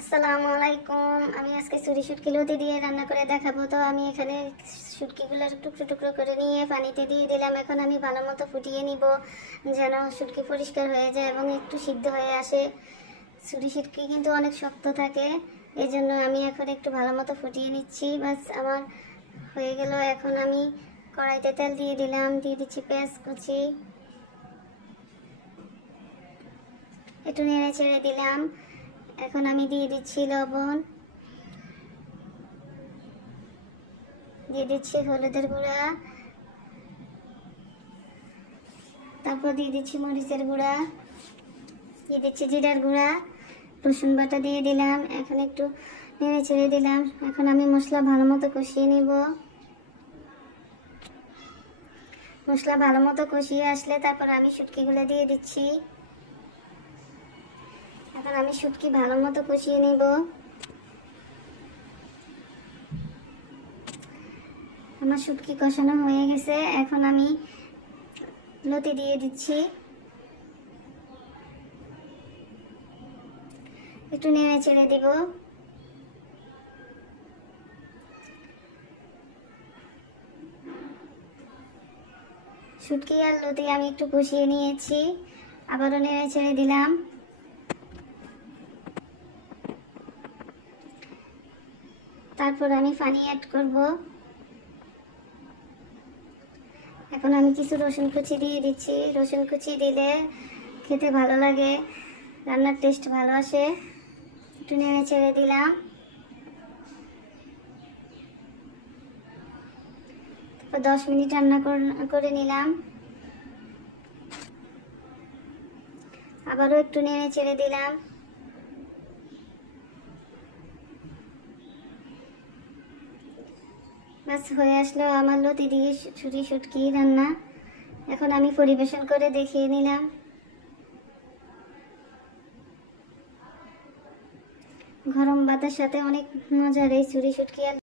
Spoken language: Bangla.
আসসালামু আলাইকুম। আমি আজকে চুরি শুটকি লতি দিয়ে রান্না করে দেখাবো। তো আমি এখানে শুটকিগুলো টুকরো টুকরো করে নিয়ে পানিতে দিয়ে দিলাম। এখন আমি ভালো মতো ফুটিয়ে নিব যেন শুটকি পরিষ্কার হয়ে যায় এবং একটু সিদ্ধ হয়ে আসে। চুরি শুটকি কিন্তু অনেক শক্ত থাকে, এই জন্য আমি এখন একটু ভালো মতো ফুটিয়ে নিচ্ছি। বাস আমার হয়ে গেল। এখন আমি কড়াইতে তেল দিয়ে দিলাম, দিয়ে দিচ্ছি পেঁয়াজ কুচি, একটু নেড়ে ছেড়ে দিলাম। এখন আমি দিয়ে দিচ্ছি লবণ, দিয়ে দিচ্ছি হলুদের গুঁড়া, তারপর দিয়ে দিচ্ছি মরিচের গুঁড়া, দিয়ে দিচ্ছি জিরার গুঁড়া, রসুন বাটা দিয়ে দিলাম। এখন একটু নেড়ে ছেড়ে দিলাম। এখন আমি মশলা ভালো মতো কষিয়ে নিব। মশলা ভালো মতো কষিয়ে আসলে তারপর আমি শুটকিগুলো দিয়ে দিচ্ছি। এখন আমি শুটকি ভালো মতো কষিয়ে নিব। আমার শুটকি কষানো হয়ে গেছে। এখন আমি লতি দিয়ে দিচ্ছি, একটু নেড়ে ছেড়ে দিব। শুটকি আর লতি আমি একটু কষিয়ে নিয়েছি, আবারও নেড়ে ছেড়ে দিলাম। তারপর আমি পানি অ্যাড করব। এখন আমি কিছু রসুন কুচি দিয়ে দিচ্ছি। রসুন কুচি দিলে খেতে ভালো লাগে, রান্নার টেস্ট ভালো আসে। একটু নেড়ে ছেড়ে দিলাম। তারপর 10 মিনিট রান্না করে নিলাম। আবারও একটু নেড়ে ছেড়ে দিলাম। বাস হয়ে আসলো আমার লতি দিয়ে চুরি শুটকি রান্না। এখন আমি পরিবেশন করে দেখিয়ে নিলাম। গরম ভাতের সাথে অনেক মজার এই চুরি শুটকি।